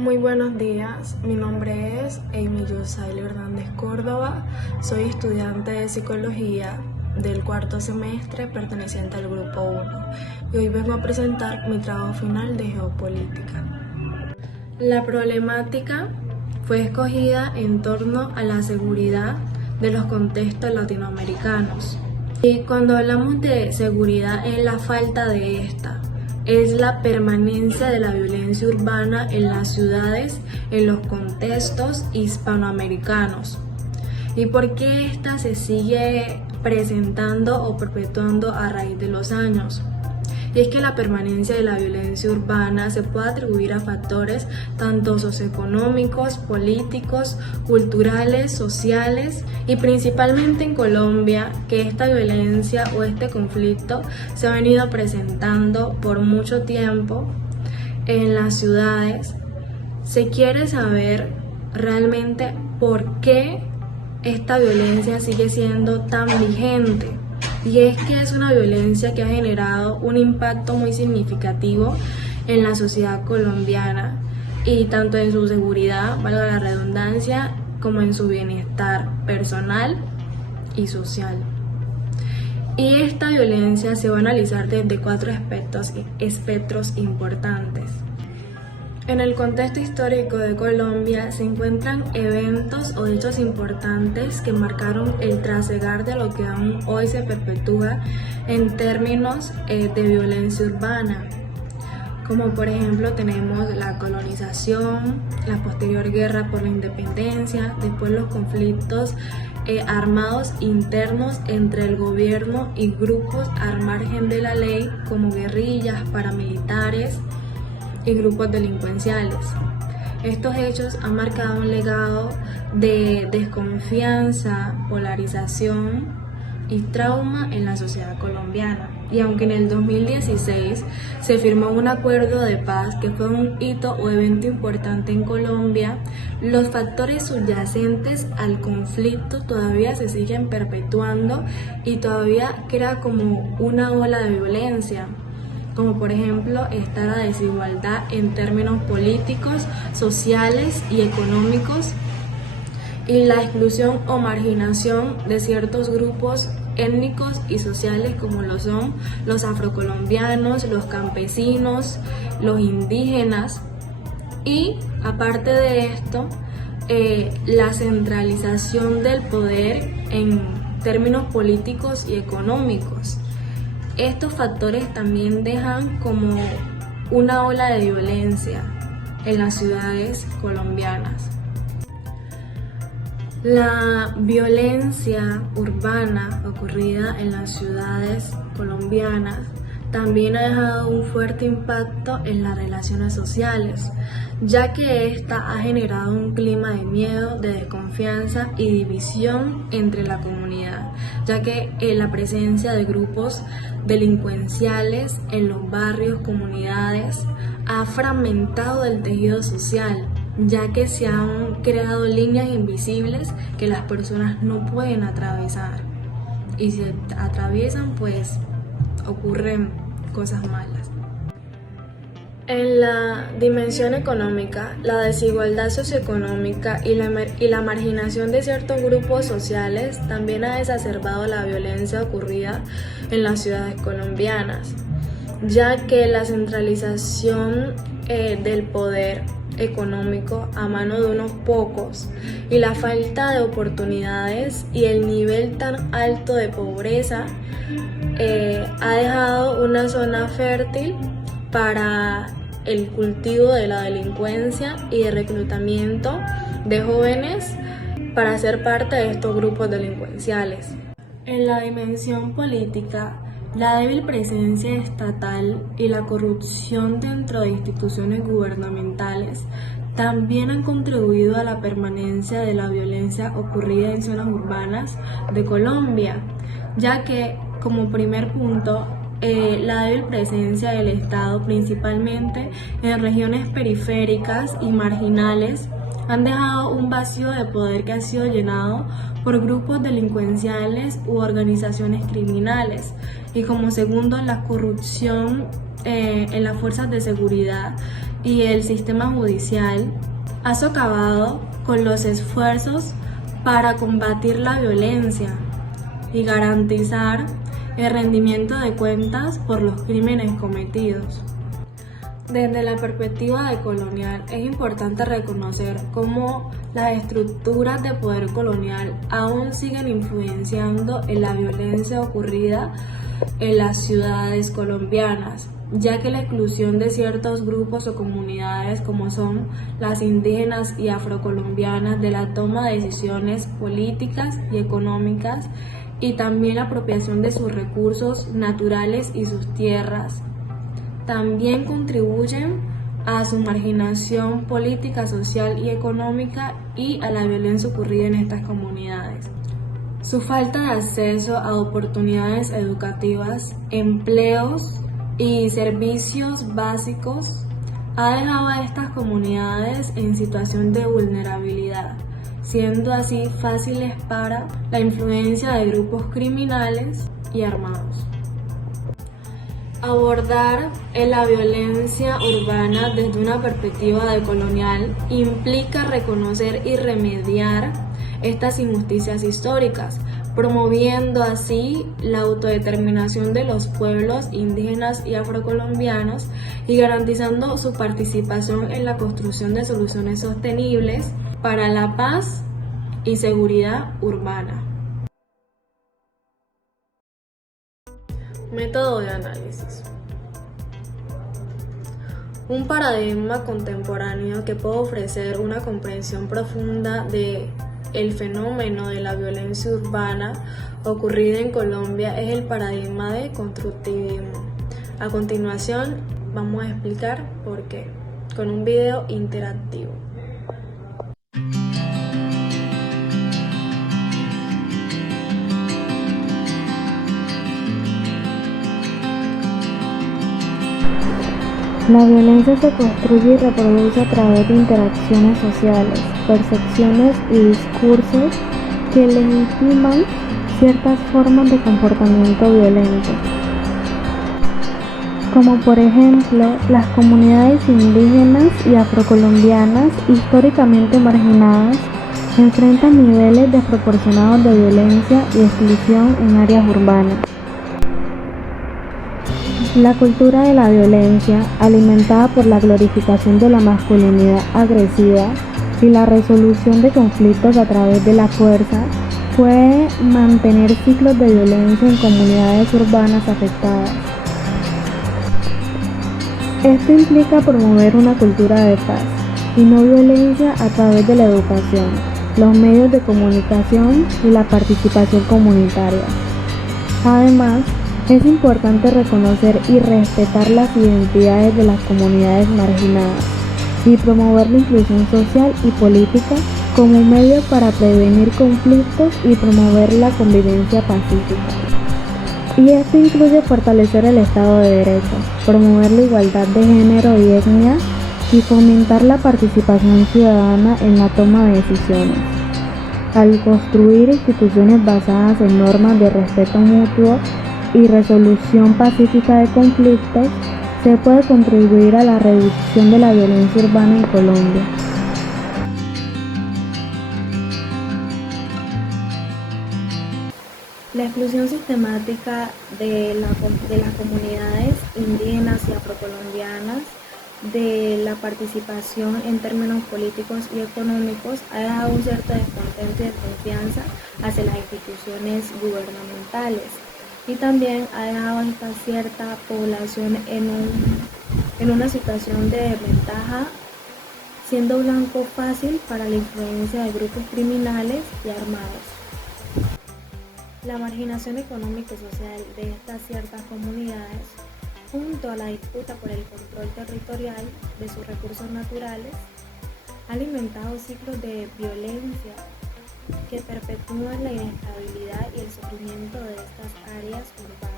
Muy buenos días, mi nombre es Amy Yusaile Hernández Córdoba, soy estudiante de Psicología del cuarto semestre perteneciente al Grupo 1 y hoy vengo a presentar mi trabajo final de Geopolítica. La problemática fue escogida en torno a la seguridad de los contextos latinoamericanos. Y cuando hablamos de seguridad es la falta de esta. Es la permanencia de la violencia urbana en las ciudades, en los contextos hispanoamericanos. ¿Y por qué esta se sigue presentando o perpetuando a raíz de los años? Y es que la permanencia de la violencia urbana se puede atribuir a factores tanto socioeconómicos, políticos, culturales, sociales y principalmente en Colombia, que esta violencia o este conflicto se ha venido presentando por mucho tiempo en las ciudades. Se quiere saber realmente por qué esta violencia sigue siendo tan vigente. Y es que es una violencia que ha generado un impacto muy significativo en la sociedad colombiana y tanto en su seguridad, valga la redundancia, como en su bienestar personal y social. Y esta violencia se va a analizar desde 4 espectros importantes. En el contexto histórico de Colombia se encuentran eventos o hechos importantes que marcaron el trasegar de lo que aún hoy se perpetúa en términos de violencia urbana, como por ejemplo tenemos la colonización, la posterior guerra por la independencia, después los conflictos armados internos entre el gobierno y grupos al margen de la ley como guerrillas, paramilitares y grupos delincuenciales. Estos hechos han marcado un legado de desconfianza, polarización y trauma en la sociedad colombiana. Y aunque en el 2016 se firmó un acuerdo de paz que fue un hito o evento importante en Colombia, los factores subyacentes al conflicto todavía se siguen perpetuando y todavía crea como una ola de violencia, como por ejemplo está la desigualdad en términos políticos, sociales y económicos, y la exclusión o marginación de ciertos grupos étnicos y sociales como lo son los afrocolombianos, los campesinos, los indígenas, y aparte de esto, la centralización del poder en términos políticos y económicos. Estos factores también dejan como una ola de violencia en las ciudades colombianas. La violencia urbana ocurrida en las ciudades colombianas también ha dejado un fuerte impacto en las relaciones sociales, ya que esta ha generado un clima de miedo, de desconfianza y división entre la comunidad, ya que la presencia de grupos delincuenciales en los barrios, comunidades, ha fragmentado el tejido social, ya que se han creado líneas invisibles que las personas no pueden atravesar, y si atraviesan pues ocurren cosas malas. En la dimensión económica, la desigualdad socioeconómica y la marginación de ciertos grupos sociales también ha exacerbado la violencia ocurrida en las ciudades colombianas, ya que la centralización del poder económico a mano de unos pocos y la falta de oportunidades y el nivel tan alto de pobreza ha dejado una zona fértil para el cultivo de la delincuencia y de reclutamiento de jóvenes para ser parte de estos grupos delincuenciales. En la dimensión política, la débil presencia estatal y la corrupción dentro de instituciones gubernamentales también han contribuido a la permanencia de la violencia ocurrida en zonas urbanas de Colombia, ya que, como primer punto, la débil presencia del Estado, principalmente en regiones periféricas y marginales, han dejado un vacío de poder que ha sido llenado por grupos delincuenciales u organizaciones criminales. Y como segundo, la corrupción en las fuerzas de seguridad y el sistema judicial ha socavado con los esfuerzos para combatir la violencia y garantizar el rendimiento de cuentas por los crímenes cometidos. Desde la perspectiva decolonial, es importante reconocer cómo las estructuras de poder colonial aún siguen influenciando en la violencia ocurrida en las ciudades colombianas, ya que la exclusión de ciertos grupos o comunidades como son las indígenas y afrocolombianas de la toma de decisiones políticas y económicas y también la apropiación de sus recursos naturales y sus tierras también contribuyen a su marginación política, social y económica y a la violencia ocurrida en estas comunidades. Su falta de acceso a oportunidades educativas, empleos y servicios básicos ha dejado a estas comunidades en situación de vulnerabilidad, siendo así fáciles para la influencia de grupos criminales y armados. Abordar la violencia urbana desde una perspectiva decolonial implica reconocer y remediar estas injusticias históricas, promoviendo así la autodeterminación de los pueblos indígenas y afrocolombianos y garantizando su participación en la construcción de soluciones sostenibles para la paz y seguridad urbana. Método de análisis. Un paradigma contemporáneo que puede ofrecer una comprensión profunda de el fenómeno de la violencia urbana ocurrida en Colombia es el paradigma de constructivismo. A continuación vamos a explicar por qué, con un video interactivo. La violencia se construye y reproduce a través de interacciones sociales, percepciones y discursos que legitiman ciertas formas de comportamiento violento. Como por ejemplo, las comunidades indígenas y afrocolombianas históricamente marginadas enfrentan niveles desproporcionados de violencia y exclusión en áreas urbanas. La cultura de la violencia, alimentada por la glorificación de la masculinidad agresiva y la resolución de conflictos a través de la fuerza, puede mantener ciclos de violencia en comunidades urbanas afectadas. Esto implica promover una cultura de paz y no violencia a través de la educación, los medios de comunicación y la participación comunitaria. Además, es importante reconocer y respetar las identidades de las comunidades marginadas y promover la inclusión social y política como un medio para prevenir conflictos y promover la convivencia pacífica. Y esto incluye fortalecer el Estado de Derecho, promover la igualdad de género y etnia y fomentar la participación ciudadana en la toma de decisiones. Al construir instituciones basadas en normas de respeto mutuo y resolución pacífica de conflictos, se puede contribuir a la reducción de la violencia urbana en Colombia. La exclusión sistemática de las comunidades indígenas y afrocolombianas de la participación en términos políticos y económicos ha dejado un cierto descontento y desconfianza hacia las instituciones gubernamentales. Y también ha dejado a esta cierta población en una situación de desventaja, siendo blanco fácil para la influencia de grupos criminales y armados. La marginación económica y social de estas ciertas comunidades, junto a la disputa por el control territorial de sus recursos naturales, ha alimentado ciclos de violencia que perpetúan la inestabilidad y el sufrimiento de estas áreas urbanas.